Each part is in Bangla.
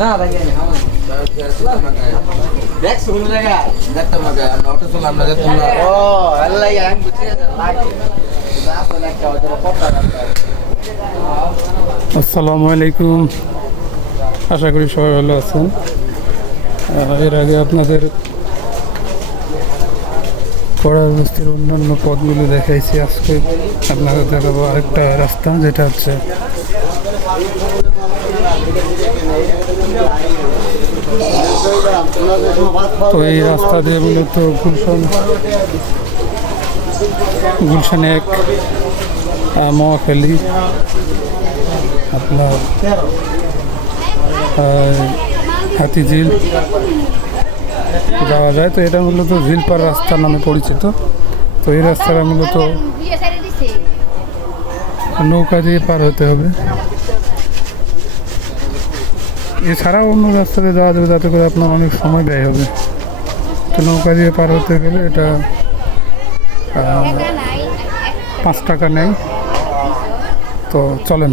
না ভাই দেখ শুরু জায়গা দেখতাম না আমরা অটো চললাম না। দেখতাম ও আল্লাহ আমি বুঝছি লাগে রাস্তা একটা ওদের কথা আসসালামু আলাইকুম। আশা করি সবাই ভালো আছেন। এর আগে আপনাদের কড়ার বস্তির অন্যান্য পথগুলো দেখাইছি আজকে। আপনাদের দেখাবো আরেকটা রাস্তা, যেটা হচ্ছে তো এই রাস্তা দিয়ে মূলত গুলশান গুলশান এক মহাখালী। আপনার হাতিঝিল। যাওয়া যায়। তো এটা মূলত ঝিলপার রাস্তা নামে পরিচিত। তো এই রাস্তাটা মূলত নৌকা দিয়ে পার হতে হবে। এছাড়াও অন্য রাস্তাতে যাওয়া যাবে, যাতে করে আপনার অনেক সময় ব্যয় হবে। তো নৌকা দিয়ে পার হতে গেলে এটা পাঁচ টাকা নেয় তো চলেন।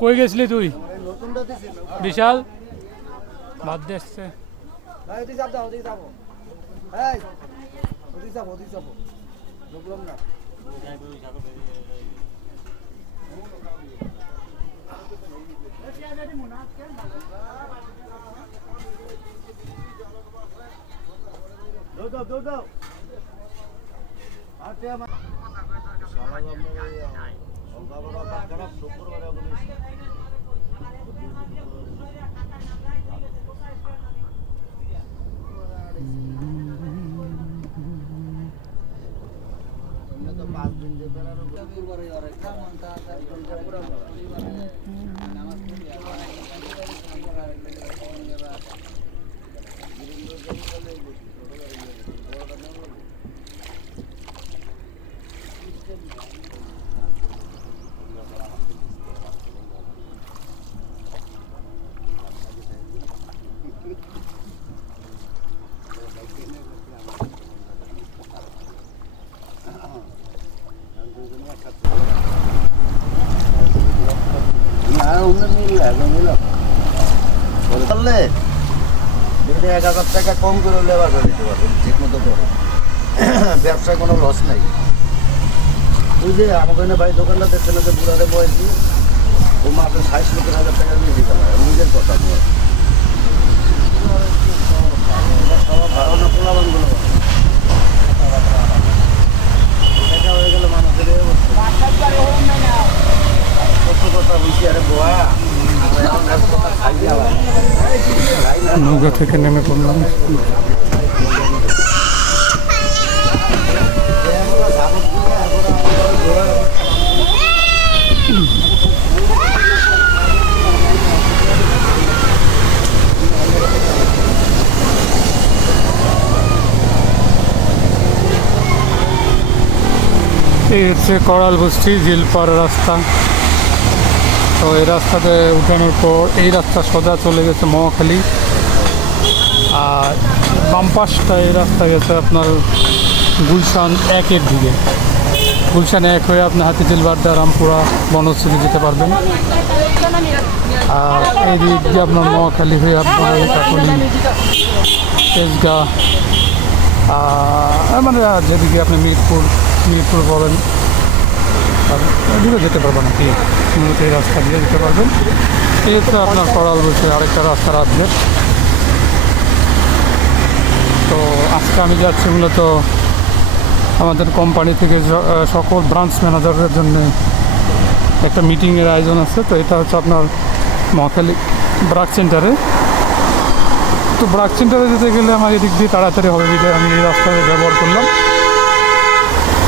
কই গেছিলি তুই? বিশাল? বাদ ভাই ওদিকে যাব ওদিকে যাব এই ওদিকে যাব ওদিকে যাব ঢুকলাম না দৌড় দাও দৌড় দাও আটে আমার বললে এক হাজার টাকা কম করে লেবার দিতে পারবেন ঠিক মতো ব্যবসায় কোনো লস নাই যে আমাকে না ভাই দোকানটা দেখছে না যে বুড়ারে বয়সী ও মাসে ষাট সত্তর হাজার টাকা দিয়ে দিতে পারে নিজের কথা নয় ভালো না পোলাবানগুলো দেখা হয়ে গেলে মানুষের এই অবস্থা। কত কথা বুঝি আরে বোয়া আমরা এখন এক কথা খাই আবার নৌকা থেকে নেমে পড়লাম। এই হচ্ছে করাল বস্তি জিলপার রাস্তা। তো এই রাস্তাতে উঠানোর পর এই রাস্তা সোজা চলে গেছে মহাখালী। আর বাম পাশটা এই রাস্তা গেছে আপনার গুলশান একের দিকে। গুলশান এক হয়ে আপনি হাতিঝিল, বাড্ডা, রামপুরা, বনশ্রী যেতে পারবেন। আর এই দিক দিয়ে আপনার মহাখালী হয়ে আপনার তেজগা। মানে যেদিকে আপনি মিরপুর মিরপুর বলেন আর এদিকে যেতে পারবেন কি মূলত এই রাস্তা দিয়ে যেতে পারবেন। এই হচ্ছে আপনার করাল বসে আরেকটা রাস্তার আপডেট তো আজকে আমি যাচ্ছি মূলত আমাদের কোম্পানি থেকে সকল ব্রাঞ্চ ম্যানেজারের জন্য একটা মিটিংয়ের আয়োজন আছে। তো এটা হচ্ছে আপনার মহাখালী ব্রাক সেন্টারে। তো ব্রাক সেন্টারে যেতে গেলে আমার এদিক দিয়ে তাড়াতাড়ি হবে বিধায় আমি এই রাস্তাটা ব্যবহার করলাম।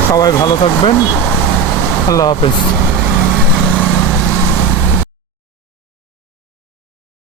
সবাই ভালো থাকবেন। আল্লাহ হাফেজ।